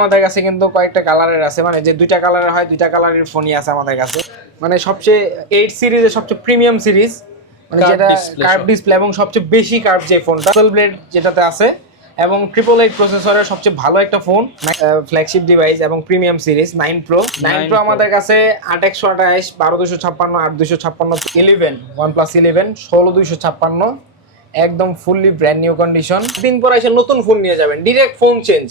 আমাদের কাছে কিন্তু কয়েকটা কালারের আছে। মানে যে দুইটা কালারের হয় দুইটা কালারের ফোনই আছে আমাদের কাছে। মানে সবচেয়ে এইট সিরিজের সবচেয়ে প্রিমিয়াম সিরিজ মানে যেটা কার্ভ ডিসপ্লে এবং সবচেয়ে বেশি কার্ভ যে ফোনটা ব্লেড যেটাতে আছে এবং ট্রিপল এইট প্রসেসরের সবচেয়ে ভালো একটা ফোন ফ্ল্যাগশিপ ডিভাইস এবং premium series nine pro nine pro আমাদের কাছে আট একশো আঠাইশ বারো দুশো ছাপ্পান্ন আট দুশো ছাপ্পান্ন ইলেভেন ওয়ান প্লাস ইলেভেন ষোলো দুইশো ছাপ্পান্ন একদম ফুললি ব্র্যান্ড নিউ কন্ডিশন দিন পর এসে নতুন ফোন নিয়ে যাবেন ডিরেক্ট ফোন চেঞ্জ।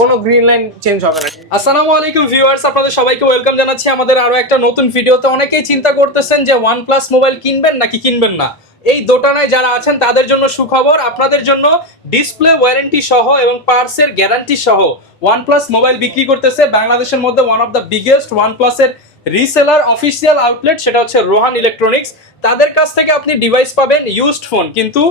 কোনো গ্রিন লাইন চেঞ্জ হবে না। আসসালামু আলাইকুম ভিউয়ার্স আপনাদের সবাইকে ওয়েলকাম জানাচ্ছি আমাদের আরও একটা নতুন ভিডিওতে অনেকেই চিন্তা করতেছেন যে OnePlus মোবাইল কিনবেন নাকি কিনবেন না। এই দোটানায় যারা আছেন তাদের জন্য সুখবর আপনাদের জন্য ডিসপ্লে ওয়ারেন্টি সহ এবং পার্সের গ্যারান্টি সহ OnePlus মোবাইল বিক্রি করতেছে। বাংলাদেশের মধ্যে ওয়ান অফ দ্য বিগেস্ট ওয়ানপ্লাসের রিসেলার অফিসিয়াল আউটলেট সেটা হচ্ছে রোহান ইলেকট্রনিক্স তাদের কাছ থেকে আপনি ডিভাইস পাবেন ইউজড ফোন কিন্তু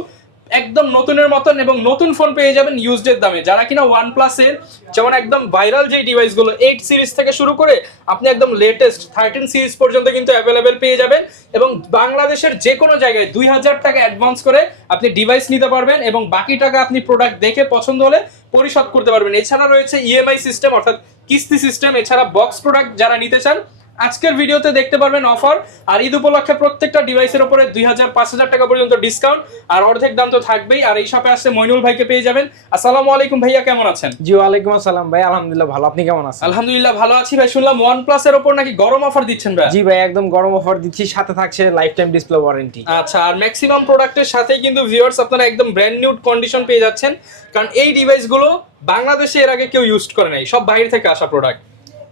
একদম নতুনের মতন এবং নতুন ফোন পেয়ে যাবেন ইউজডের দামে। যারা কিনা ওয়ান প্লাসের যেমন একদম ভাইরাল যে ডিভাইসগুলো এইট সিরিজ থেকে শুরু করে আপনি একদম লেটেস্ট থার্টিন সিরিজ পর্যন্ত কিন্তু অ্যাভেলেবেল পেয়ে যাবেন এবং বাংলাদেশের যে কোনো জায়গায় দুই হাজার টাকা অ্যাডভান্স করে আপনি ডিভাইস নিতে পারবেন এবং বাকি টাকা আপনি প্রোডাক্ট দেখে পছন্দ হলে পরিশোধ করতে পারবেন। এছাড়া রয়েছে ইএমআই সিস্টেম অর্থাৎ কিস্তি সিস্টেম এছাড়া বক্স প্রোডাক্ট যারা নিতে চান আজকের ভিডিওতে দেখতে পারবেন অফার আর ঈদ উপলক্ষে প্রত্যেকটা ডিভাইসের উপরে দুই হাজার পাঁচ হাজার টাকা পর্যন্ত ডিসকাউন্ট আর অর্ধেক দাম তো থাকবেই। আর এই শপে আসছে মইনুল ভাইকে পেয়ে যাবেন। আসসালামু আলাইকুম ভাইয়া কেমন আছেন? জি ওয়ালাইকুম আসসালাম ভাই আলহামদুলিল্লাহ ভালো। আপনি কেমন আছেন? আলহামদুলিল্লাহ ভালো আছি ভাই। শুনলাম ওয়ান প্লাস এর উপর নাকি গরম অফার দিচ্ছেন ভাই? জি ভাই একদম গরম অফার দিচ্ছি। সাথে থাকছে লাইফ টাইম ডিসপ্লে ওয়ারেন্টি আচ্ছা আর ম্যাক্সিমাম প্রোডাক্টের সাথেই কিন্তু ভিউয়ার্স আপনারা একদম ব্র্যান্ড নিউ কন্ডিশন পেয়ে যাচ্ছেন। কারণ এই ডিভাইসগুলো বাংলাদেশে এর আগে কেউ ইউজ করে নাই। সব বাইরে থেকে আসা প্রোডাক্ট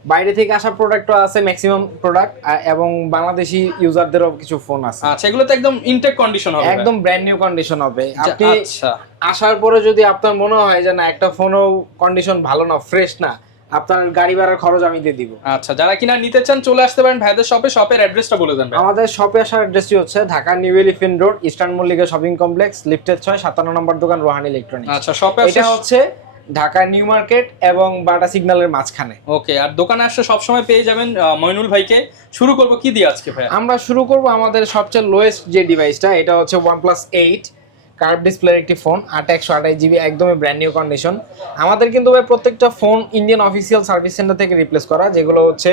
বাইরে থেকে আসা প্রোডাক্টও আছে ম্যাক্সিমাম প্রোডাক্ট এবং বাংলাদেশি ইউজারদেরও কিছু ফোন আছে। আচ্ছা এগুলো তো একদম ইনটেক কন্ডিশন হবে। একদম ব্র্যান্ড নিউ কন্ডিশন হবে। আপনি আচ্ছা। আসার পরে যদি আপনার মনে হয় যে না একটা ফোনও কন্ডিশন ভালো না ফ্রেশ না আপনার গাড়ি ভাড়ার খরচ আমি দিয়ে দিব। আচ্ছা যারা কিনা নিতে চান চলে আসতে পারেন ভাইদের শপে শপের অ্যাড্রেসটা বলে দেন আমাদের শপে আসার অ্যাড্রেসটি হচ্ছে Dhaka new elephant road eastern Mallika shopping complex lifted ছয় সাতান্ন নম্বর দোকান রোহান ইলেকট্রনিক্স। আচ্ছা শপে এটা হচ্ছে ঢাকা নিউ মার্কেট এবং বাটা সিগন্যালের মাঝখানে। ওকে আর দোকানে আসলে সবসময় পেয়ে যাবেন আহ, মইনুল ভাইকে। শুরু করব কি দিয়ে আজকে ভাই আমরা শুরু করব আমাদের সবচেয়ে লোয়েস্ট যে ডিভাইসটা এটা হচ্ছে ওয়ানপ্লাস এইট কার্ভ ডিসপ্লের একটি ফোন আট একশো আঠাশ জিবি একদমই ব্র্যান্ড নিউ কন্ডিশন আমাদের কিন্তু ভাই প্রত্যেকটা phone Indian official service centre থেকে রিপ্লেস করা যেগুলো হচ্ছে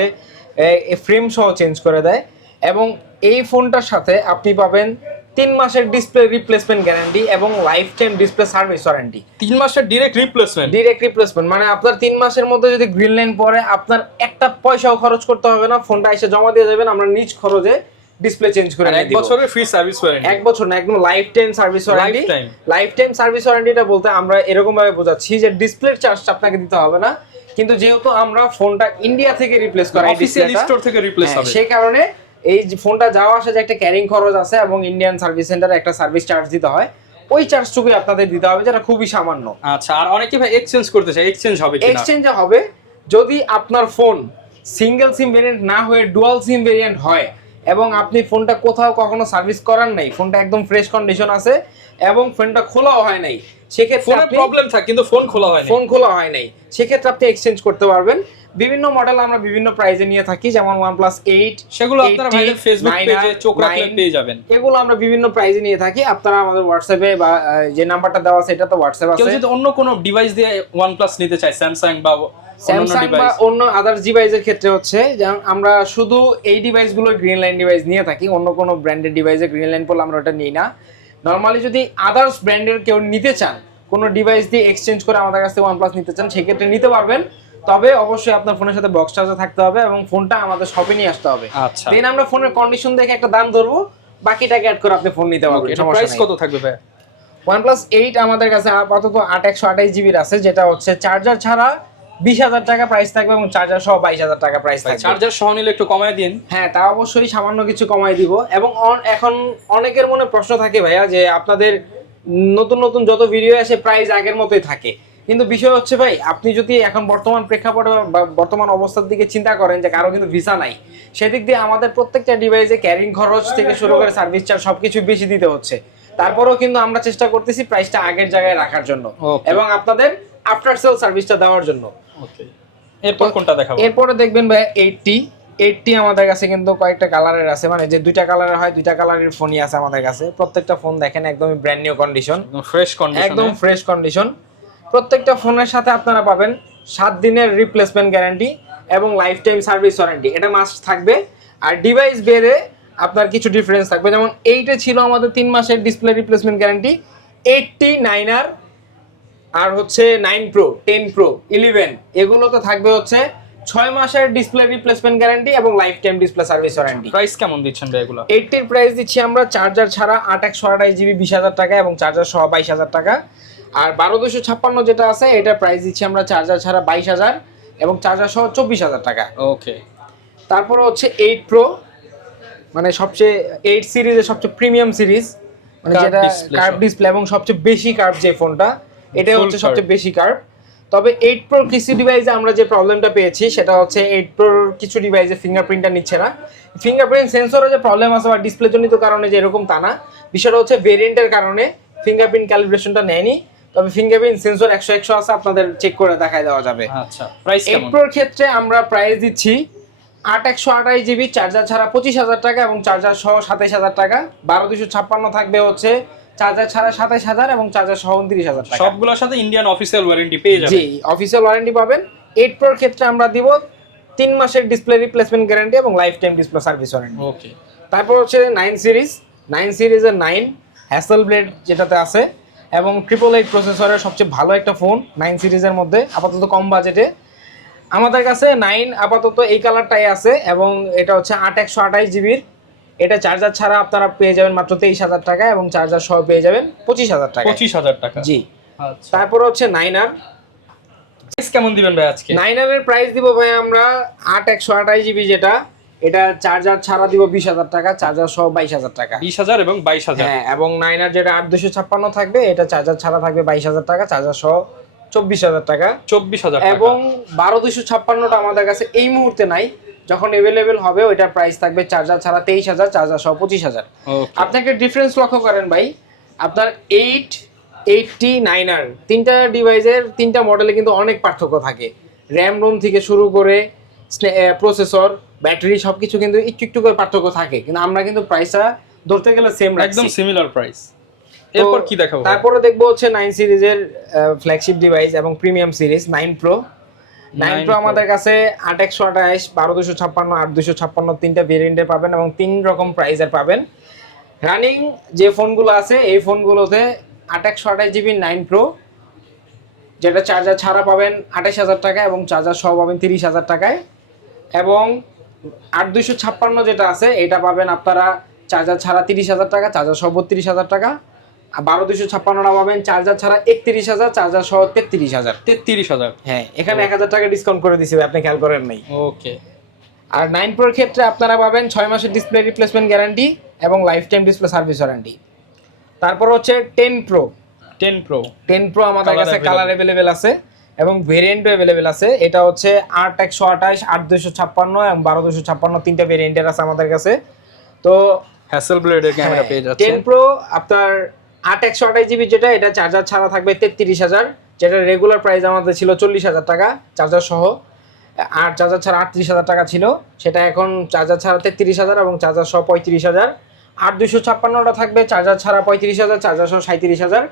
ফ্রেম সহ চেঞ্জ করে দেয়। এবং এই ফোনটার সাথে আপনি পাবেন তিন মাসের ডিসপ্লে রিপ্লেসমেন্ট গ্যারান্টি এবং lifetime display service warranty তিন মাসের ডিরেক্ট রিপ্লেসমেন্ট ডিরেক্ট রিপ্লেসমেন্ট মানে আপনার তিন মাসের মধ্যে যদি গ্রিন লাইন পরে আপনার একটা পয়সাও খরচ করতে হবে না ফোনটা এসে জমা দিয়ে যাবেন আমরা নিজ খরচে ডিসপ্লে চেঞ্জ করে এক বছরের ফ্রি সার্ভিস ওয়ারেন্টি এক বছর না একদম lifetime service warranty lifetime service ওয়ারেন্টিটা বলতে আমরা এরকম ভাবে বোঝাচ্ছি যে ডিসপ্লের চার্জটা আপনাকে দিতে হবে না কিন্তু যেহেতু আমরা ফোনটা ইন্ডিয়া থেকে রিপ্লেস করাই অফিসিয়াল স্টোর থেকে রিপ্লেস হ্যাঁ, হবে। সেই কারণে এই যে ফোনটা যাওয়া আসা যে একটা ক্যারিং খরচ আছে এবং ইন্ডিয়ান সার্ভিস সেন্টারে একটা সার্ভিস চার্জ দিতে হয় ওই চার্জটুকুই আপনাদের দিতে হবে যেটা খুবই সামান্য। আচ্ছা আর অনেকে ভাই এক্সচেঞ্জ করতে চায় এক্সচেঞ্জ হবে এক্সচেঞ্জে হবে যদি আপনার ফোন সিঙ্গেল সিম ভেরিয়েন্ট না হয়ে ডুয়াল সিম ভেরিয়েন্ট হয় এবং আপনি ফোনটা কোথাও কখনো সার্ভিস করার নাই ফোনটা একদম ফ্রেশ কন্ডিশন আছে এবং ফোনটা খোলাও হয় নাই সেক্ষেত্রে ফোনের প্রবলেম থাকে কিন্তু ফোন খোলা হয় ফোন খোলা হয় নাই সেক্ষেত্রে আপনি এক্সচেঞ্জ করতে পারবেন। বিভিন্ন মডেল আমরা বিভিন্ন প্রাইজে নিয়ে থাকি যেমন ওয়ানপ্লাস এইট সেগুলো আপনারা ভাইদের ফেসবুক পেজে চোখ রাখলে পেয়ে যাবেন। এগুলো আমরা বিভিন্ন প্রাইজে নিয়ে থাকি। আপনারা আমাদের হোয়াটসঅ্যাপে বা যে নাম্বারটা দেওয়া আছে এটা তো হোয়াটসঅ্যাপ কেউ আছে। যদি অন্য কোনো ডিভাইস দিয়ে OnePlus নিতে চায় স্যামসাং বা স্যামসাং বা ডিভাইস অন্য আদার্স ডিভাইসের ক্ষেত্রে হচ্ছে যেমন আমরা শুধু এই ডিভাইসগুলো গ্রিন লাইন ডিভাইস নিয়ে থাকি অন্য কোনো ব্র্যান্ডের ডিভাইসে গ্রিন লাইন পড়লে আমরা ওটা নিই না। নর্মালি যদি আদার্স ব্র্যান্ডের কেউ নিতে চান কোনো ডিভাইস দিয়ে এক্সচেঞ্জ করে আমাদের কাছ থেকে ওয়ানপ্লাস নিতে চান সেক্ষেত্রে নিতে পারবেন। তবে অবশ্যই আপনার ফোনের সাথে বক্স চার্জার থাকতে হবে এবং ফোনটা আমাদের শপে নিয়ে আসতে হবে। আচ্ছা। দেন আমরা ফোনের কন্ডিশন দেখে একটা দাম ধরবো বাকিটাকে অ্যাড করে আপনি ফোন নিতে পারবেন প্রাইস কত থাকবে ভাই? ওয়ানপ্লাস এইট আমাদের কাছে আপাতত আট একশো আঠাইশ জিবির আছে যেটা হচ্ছে চার্জার ছাড়া বিশ হাজার টাকা প্রাইস থাকবে এবং চার্জার সহ বাইশ হাজার টাকা প্রাইস থাকবে। চার্জার সহ নিলে একটু কমায় দিন। হ্যাঁ তা অবশ্যই সামান্য কিছু কমাই দিব এবং এখন অনেকের মনে প্রশ্ন থাকে ভাইয়া যে আপনাদের নতুন নতুন যত ভিডিও আসে প্রাইস আগের মতোই থাকে। কিন্তু বিষয় হচ্ছে ভাই আপনি যদি এখন বর্তমান প্রেক্ষাপটে বা বর্তমান অবস্থার দিকে চিন্তা করেন যে কারও কিন্তু ভিসা নাই সেদিক দিয়ে আমাদের প্রত্যেকটা ডিভাইসে ক্যারিং খরচ থেকে শুরু করে সার্ভিস চার্জ সবকিছু বেশি দিতে হচ্ছে। তারপরেও কিন্তু আমরা চেষ্টা করতেছি প্রাইসটা আগের জায়গায় রাখার জন্য এবং আপনাদের আফটার সেল সার্ভিসটা দেওয়ার জন্য। এরপর কোনটা দেখাবো? এরপরে দেখবেন ভাই এইটটি এইটটি আমাদের কাছে কিন্তু কয়েকটা কালারের আছে মানে যে দুইটা কালারের হয় দুইটা কালারের ফোনই আছে আমাদের কাছে। প্রত্যেকটা ফোন দেখেন একদমই brand new condition fresh condition একদম ফ্রেশ কন্ডিশন প্রত্যেকটা ফোনের সাথে আপনারা পাবেন সাত দিনের রিপ্লেসমেন্ট গ্যারান্টি এবং লাইফ টাইম সার্ভিস ওয়ারেন্টি এটা মাস্ট থাকবে। আর ডিভাইস বেড়ে আপনার কিছু ডিফারেন্স থাকবে। যেমন এইটা ছিল আমাদের তিন মাসের display replacement guarantee eight T nine R আর হচ্ছে nine Pro ten Pro eleven এগুলোতে থাকবে হচ্ছে ছয় মাসের ডিসপ্লে রিপ্লেসমেন্ট গ্যারান্টি এবং lifetime display service warranty price কেমন দিচ্ছেন ভাই এগুলো? এইটটির প্রাইস দিচ্ছি আমরা। চার্জার ছাড়া আট একশো আঠাশ জিবি বিশ হাজার টাকা এবং চার্জার সহ বাইশ হাজার টাকা। আর বারো দুশো ছাপ্পান্ন যেটা আছে এটার প্রাইস দিচ্ছি আমরা চার্জার ছাড়া বাইশ হাজার এবং চার্জার সহ চব্বিশ হাজার টাকা। ওকে তারপরে হচ্ছে এইট প্রো মানে সবচেয়ে এইট সিরিজের সবচেয়ে প্রিমিয়াম সিরিজ মানে যেটা কার্ভ ডিসপ্লে এবং সবচেয়ে বেশি কার্ভ যে ফোনটা এটাই হচ্ছে সবচেয়ে বেশি কার্ভ তবে এইট প্রোর কিছু ডিভাইসে আমরা যে প্রবলেমটা পেয়েছি সেটা হচ্ছে এইট প্রোর কিছু ডিভাইসে ফিঙ্গারপ্রিন্টটা নিচ্ছে না। ফিঙ্গারপ্রিন্ট সেন্সরে যে প্রবলেম আছে বা ডিসপ্লে জনিত কারণে যে এরকম তা না। বিষয়টা হচ্ছে ভেরিয়েন্টের কারণে ফিঙ্গারপ্রিন্ট ক্যালিব্রেশনটা নেয়নি। তবে ফিঙ্গারপ্রিন্ট সেন্সর একশো একশো আছে আপনাদের চেক করে দেখায় দেওয়া যাবে। আচ্ছা প্রাইস প্রোর ক্ষেত্রে আমরা প্রাইস দিচ্ছি আট একশো আঠাশ জিবি চার্জার ছাড়া পঁচিশ হাজার টাকা এবং চার্জার সহ সাতাইশ হাজার টাকা। বারো দুশো ছাপ্পান্ন থাকবে হচ্ছে চার্জার ছাড়া সাতাইশ হাজার এবং চার্জার সহ উনত্রিশ হাজার টাকা। সবগুলোর সাথে ইন্ডিয়ান অফিসিয়াল ওয়ারেন্টি পেয়ে জি অফিসিয়াল ওয়ারেন্টি পাবেন। এইট প্রোর ক্ষেত্রে আমরা দিব তিন মাসের ডিসপ্লে রিপ্লেসমেন্ট গ্যারান্টি এবং lifetime display service warranty okay তারপর হচ্ছে নাইন সিরিজ নাইন সিরিজের নাইন হ্যাসেল ব্লেড যেটাতে আছে এবং ট্রিপল এইট প্রসেসরের সবচেয়ে ভালো একটা ফোন নাইন সিরিজের মধ্যে আপাতত কম বাজেটে আমাদের কাছে নাইন আপাতত এই কালারটাই আছে এবং এটা হচ্ছে আট একশো আঠাশ জিবির এটা চার্জার ছাড়া আপনারা পেয়ে যাবেন মাত্র তেইশ হাজার টাকা এবং চার্জার সহ পেয়ে যাবেন পঁচিশ হাজার টাকা পঁচিশ হাজার টাকা। জি। আচ্ছা। তারপর হচ্ছে নাইন আর প্রাইস কেমন দিবেন ভাই আজকে? নাইন আরের প্রাইস দিব ভাই আমরা আট একশো আঠাশ জিবি যেটা। এটা চার্জার ছাড়া দিব বিশ হাজার টাকা চার্জার সহ বাইশ হাজার টাকা। বিশ হাজার এবং বাইশ হাজার। হ্যাঁ এবং নাইনার যেটা আট দুশো ছাপ্পান্ন থাকবে এটা চার্জার ছাড়া থাকবে বাইশ হাজার টাকা চার্জার সহ চব্বিশ হাজার টাকা। চব্বিশ হাজার এবং বারো দুশো ছাপ্পান্নটা আমাদের কাছে এই মুহূর্তে নাই যখন অ্যাভেলেবেল হবে ওইটার প্রাইস থাকবে চার্জার ছাড়া তেইশ হাজার চার্জার সহ পঁচিশ হাজার। আপনি একটা ডিফারেন্স লক্ষ্য করেন ভাই আপনার এইট এইটটি নাইন আর তিনটা ডিভাইসের তিনটা মডেলে কিন্তু অনেক পার্থক্য থাকে। র্যাম রোম থেকে শুরু করে প্রসেসর ব্যাটারি সব কিছু কিন্তু একটু একটু করে পার্থক্য থাকে। কিন্তু আমরা কিন্তু প্রাইসটা ধরতে গেলে সেম একদম সিমিলার প্রাইস এরপর কি দেখাবো? তারপরে দেখব হচ্ছে নাইন সিরিজের ফ্ল্যাগশিপ ডিভাইস এবং premium series nine Pro nine 9 Pro আমাদের কাছে আট একশো আঠাশ বারো দুশো ছাপ্পান্ন আট দুশো ছাপ্পান্ন তিনটা ভেরিয়েন্টের পাবেন এবং তিন রকম প্রাইসের পাবেন। রানিং যে ফোনগুলো আছে এই ফোনগুলোতে আট একশো আঠাশ জিবি নাইন প্রো যেটা চার্জার ছাড়া পাবেন আঠাশ হাজার টাকা এবং চার্জার সহ পাবেন তিরিশ হাজার টাকায়। এবং আট দুশো ছাপ্পান্ন যেটা আছে এটা পাবেন আপনারা চার্জার ছাড়া তিরিশ হাজার টাকা চার্জার সহ বত্রিশ হাজার টাকা। আর বারো দুশো ছাপ্পান্নটা পাবেন চার্জার ছাড়া একত্রিশ হাজার চার্জার সহ তেত্রিশ হাজার। তেত্রিশ হাজার। হ্যাঁ এখানে এক হাজার টাকা ডিসকাউন্ট করে দিছি আপনি খেয়াল করেন নাই। ওকে। আর নাইন প্রোর ক্ষেত্রে আপনারা পাবেন ছয় মাসের ডিসপ্লে রিপ্লেসমেন্ট গ্যারান্টি এবং lifetime display service warranty তারপর হচ্ছে ten Pro ten Pro ten Pro আমাদের কাছে কালার অ্যাভেলেবেল আছে। এবং ভেরিয়েন্টও অ্যাভেলেবেল আছে। এটা হচ্ছে আট একশো আঠাশ আট দুশো ছাপ্পান্ন এবং বারো দুশো ছাপ্পান্ন তিনটা ভেরিয়েন্টের আছে আমাদের কাছে। তো হ্যাসেল ব্লেডের ক্যামেরা পেয়ে যাচ্ছেন। টেন প্রো আপনার আট একশো আঠাশ জিবি যেটা এটা চার্জার ছাড়া থাকবে তেত্রিশ হাজার যেটা রেগুলার প্রাইস আমাদের ছিল চল্লিশ হাজার টাকা চার্জার সহ। আর চার্জার ছাড়া আটত্রিশ হাজার টাকা ছিল সেটা এখন চার্জার ছাড়া তেত্রিশ হাজার এবং চার্জার সহ পঁয়ত্রিশ হাজার। আট দুশো ছাপ্পান্নটা থাকবে চার্জার ছাড়া পঁয়ত্রিশ হাজার চার্জার সহ সাঁত্রিশ হাজার।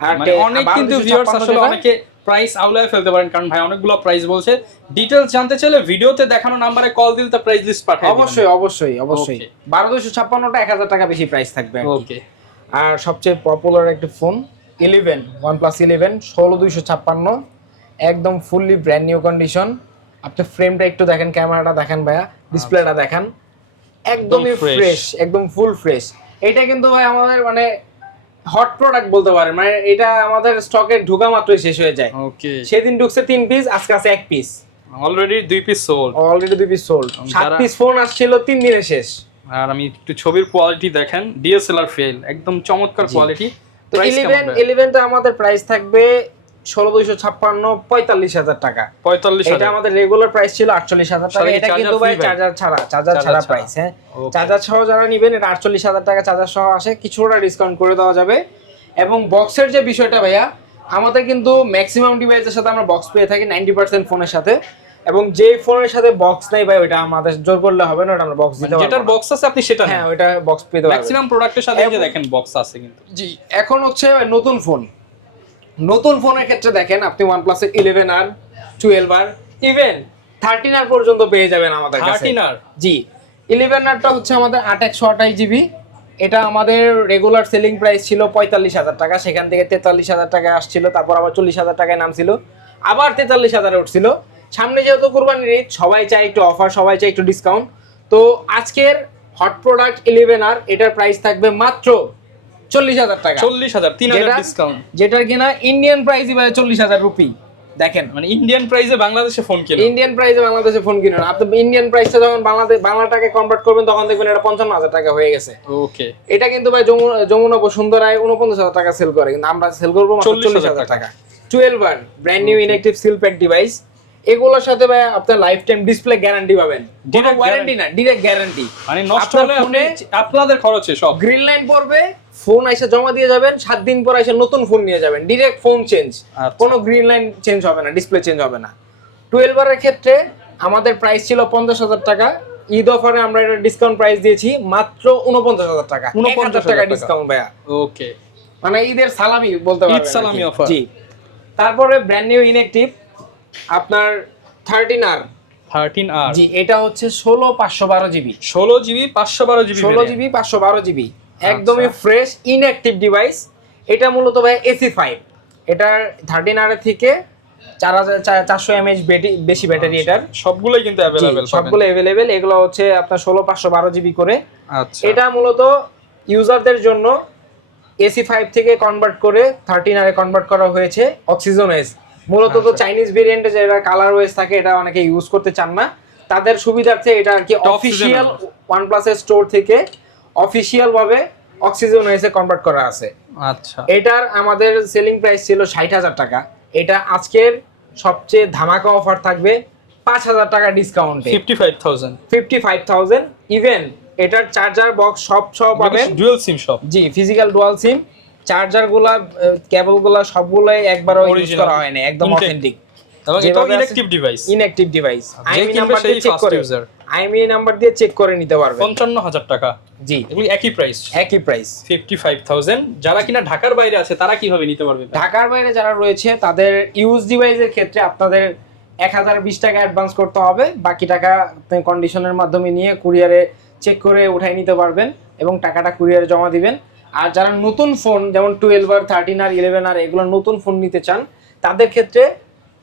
আর মানে অনেক কিন্তু আসলে অনেকে প্রাইস আউলায় ফেলতে পারেন কারণ ভাই অনেকগুলো প্রাইস বলছে। ডিটেলস জানতে চাইলে ভিডিওতে দেখানো নাম্বারে কল দিলে তো প্রাইস লিস্ট দিবেন। অবশ্যই অবশ্যই অবশ্যই. বারো দুশো ছাপ্পান্নটা এক হাজার টাকা বেশি প্রাইস থাকবে ওকে আর সবচেয়ে পপুলার একটা phone eleven OnePlus eleven ষোলো দুইশো ছাপ্পান্ন একদম ফুললি ব্র্যান্ড নিউ কন্ডিশন আপনি ফ্রেমটা একটু দেখেন ক্যামেরাটা দেখেন ভাইয়া ডিসপ্লেটা দেখান। একদমই ফ্রেশ একদম ফুল ফ্রেশ এটা কিন্তু ভাই আমাদের মানে হট প্রোডাক্ট বলতে পারেন মানে এটা আমাদের স্টকে ঢোকা মাত্রই শেষ হয়ে যায়। ওকে সেদিন ঢুকছে তিন পিস আজকে আছে এক পিস অলরেডি দুই পিস সোল্ড অলরেডি দুই পিস সোল্ড সাত পিস ফোন আসছিল তিন দিনে শেষ। আর আমি একটু ছবির কোয়ালিটি দেখেন ডিএসএলআর ফেল একদম চমৎকার কোয়ালিটি তো ইলেভেন ইলেভেনটা আমাদের প্রাইস থাকবে ষোলো দুইশো ছাপ্পান্ন পঁয়তাল্লিশ হাজার টাকা। পঁয়তাল্লিশ এটা আমাদের রেগুলার প্রাইস ছিল আটচল্লিশ হাজার টাকা। এটা কিন্তু ভাই চার্জার ছাড়া চার্জার ছাড়া। প্রাইস হ্যাঁ। চার্জার সহ যারা নিবেন এটা আটচল্লিশ হাজার টাকা চার্জার সহ আসে। কিছুটা ডিসকাউন্ট করে দেওয়া যাবে। এবং বক্সের যে বিষয়টা ভাইয়া আমাদের কিন্তু ম্যাক্সিমাম ডিভাইসের সাথে আমরা বক্স পেয়ে থাকি নাইনটি পার্সেন্ট ফোনের সাথে। এবং যে ফোনের সাথে বক্স নাই ভাই ওটা আমাদের জোর করলে হবে না ওটা আমরা বক্স দিতে যেটার বক্স আছে আপনি সেটা হ্যাঁ ওইটা বক্স পেতে পারবেন ম্যাক্সিমাম প্রোডাক্টের সাথে যে দেখেন বক্স আছে কিন্তু। জি এখন হচ্ছে নতুন ফোন নতুন ফোনের ক্ষেত্রে দেখেন আপনি ওয়ান প্লাসের eleven R twelve R even thirteen R পর্যন্ত পেয়ে যাবেন আমাদের কাছে। থার্টিন আর? জি। ইলেভেন আরটা হচ্ছে আমাদের আট একশো আঠাশ জিবি এটা আমাদের রেগুলার সেলিং প্রাইস ছিল পঁয়তাল্লিশ হাজার টাকা সেখান থেকে তেতাল্লিশ হাজার টাকায় আসছিল তারপর আবার চল্লিশ হাজার টাকায় নামছিল। আবার তেতাল্লিশ হাজারে উঠছিল। সামনে যেহেতু কোরবানির ঈদ সবাই চায় একটু অফার সবাই চায় একটু ডিসকাউন্ট তো আজকের হট প্রোডাক্ট ইলেভেন আর এটার প্রাইস থাকবে মাত্র চল্লিশ হাজার টাকা। চল্লিশ হাজার তিন হাজার ডিসকাউন্ট যেটার কিনা ইন্ডিয়ান প্রাইস এবার চল্লিশ হাজার রুপি দেখেন। মানে ইন্ডিয়ান প্রাইসে বাংলাদেশে ফোন কিনে ইন্ডিয়ান প্রাইসে বাংলাদেশে ফোন কিনুন। আপনি ইন্ডিয়ান প্রাইসটা যখন বাংলাদেশ বাংলা টাকায় কনভার্ট করবেন তখন দেখবেন এটা পঞ্চান্ন হাজার টাকা হয়ে গেছে। ওকে এটা কিন্তু ভাই যমুনা যমুনা বসুন্ধরায় উনপঞ্চাশ হাজার টাকা সেল করে। কিন্তু আমরা সেল করব মাত্র 40,000 চল্লিশ হাজার টাকা। Twelve R brand new inactive seal pack device এগুলোর সাথে ভাই আপনার লাইফ টাইম ডিসপ্লে গ্যারান্টি পাবেন Direct ওয়ারেন্টি না ডিরেক্ট গ্যারান্টি মানে নষ্ট হলে আপনি ফোনে- আপনাদের খরচে সব। গ্রিন লাইন পড়বে ফোন এসে জমা দিয়ে যাবেন সাত দিন পর এসে নতুন ফোন নিয়ে যাবেন। Direct phone change. কোনো গ্রিন লাইন চেঞ্জ হবে না ডিসপ্লে চেঞ্জ হবে না। টুয়েলভ এর ক্ষেত্রে আমাদের প্রাইস ছিল পঞ্চাশ হাজার টাকা। ঈদ অফারে আমরা এটা ডিসকাউন্ট প্রাইস দিয়েছি মাত্র উনপঞ্চাশ হাজার টাকা। উনপঞ্চাশ টাকা। ডিসকাউন্ট ভাইয়া। ওকে মানে ঈদের সালামি বলতে পারবেন ঈদ সালামি offer। জি। তারপরে ব্র্যান্ড নিউ ইনএক্টিভ আপনার থার্টিন আর থার্টিন আর জি এটা হচ্ছে ষোলো পাঁচশো বারো জিবি। ষোলো জিবি পাঁচশো বারো জিবি ষোলো জিবি পাঁচশো বারো জিবি। আচ্ছা। একদমই ফ্রেশ ইনঅ্যাক্টিভ ডিভাইস এটা মূলত ভাই এসি ফাইভ এটার থার্টিন আর থেকে চার হাজার চারশো এমএইচ বেশি ব্যাটারি এটার। সবগুলোই কিন্তু অ্যাভেলেবেল সবগুলো অ্যাভেলেবেল এগুলো হচ্ছে আপনার ষোলো পাঁচশো বারো জিবি করে। আচ্ছা। এটা মূলত ইউজারদের জন্য এসি ফাইভ থেকে কনভার্ট করে থার্টিন আরে কনভার্ট করা হয়েছে অক্সিজেন ওয়েস মূলত তো আচ্ছা। চাইনিজ ভেরিয়েন্টে যেটা কালার ওয়েস থাকে এটা অনেকে ইউজ করতে চান না। তাদের সুবিধার্থে এটা আর কি অফিসিয়াল ওয়ানপ্লাসের স্টোর থেকে অফিসিয়াল ভাবে অক্সিজেন ওয়েসে কনভার্ট করা আছে। আচ্ছা। এটার আমাদের সেলিং প্রাইস ছিল ষাট হাজার টাকা। এটা আজকের সবচেয়ে ধামাকা অফার থাকবে পাঁচ হাজার টাকা ডিসকাউন্টে fifty five thousand fifty five thousand even এটার চার্জার বক্স সব সব পাবেন। ডুয়েল সিম সব। জি ফিজিক্যাল ডুয়াল সিম চার্জারগুলা কেবলগুলা সবগুলাই একবারও ইউজ. করা হয়নি একদম অথেন্টিক এবং এটাও যেভাবে device inactive device IMEI number দিয়ে চেক করে। ইউজার আইএমই নাম্বার দিয়ে চেক করে নিতে পারবেন পঞ্চান্ন হাজার টাকা। জি। এগুলি একই প্রাইস একই প্রাইস ফিফটি ফাইভ থাউজেন্ড যারা কিনা ঢাকার বাইরে আছে তারা কীভাবে নিতে পারবে? ঢাকার বাইরে যারা রয়েছে তাদের ইউজ ডিভাইসের ক্ষেত্রে আপনাদের এক হাজার বিশ টাকা অ্যাডভান্স করতে হবে। বাকি টাকা কন্ডিশনের মাধ্যমে নিয়ে কুরিয়ারে চেক করে উঠাই নিতে পারবেন এবং টাকাটা কুরিয়ারে জমা দিবেন। আর যারা নতুন ফোন যেমন twelve R thirteen R eleven R এগুলো নতুন ফোন নিতে চান, তাদের ক্ষেত্রে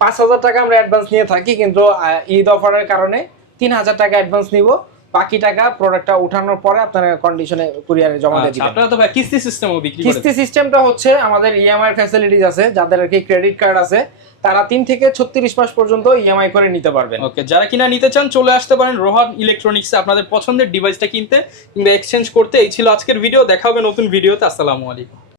পাঁচ হাজার টাকা আমরা অ্যাডভান্স নিয়ে থাকি, কিন্তু ঈদ অফারের কারণে তিন হাজার টাকা অ্যাডভান্স নিব। বাকি টাকা প্রোডাক্টটা উঠানোর পরে আপনার কন্ডিশনে কুরিয়ারে জমা দিয়ে আচ্ছা, দিবেন। আপনারা তো ভাই কিস্তি সিস্টেমও বিক্রি করেন। কিস্তি সিস্টেমটা হচ্ছে আমাদের ইএমআই ফ্যাসিলিটিস আছে যাদের আর কি ক্রেডিট কার্ড আছে তারা তিন থেকে ছত্রিশ মাস পর্যন্ত ইএমআই করে নিতে পারবেন। ওকে যারা কিনা নিতে চান চলে আসতে পারেন রোহান ইলেকট্রনিক্সে আপনাদের পছন্দের ডিভাইসটা কিনতে কিংবা এক্সচেঞ্জ করতে এই ছিল আজকের ভিডিও দেখা হবে নতুন ভিডিওতে আসসালামু আলাইকুম।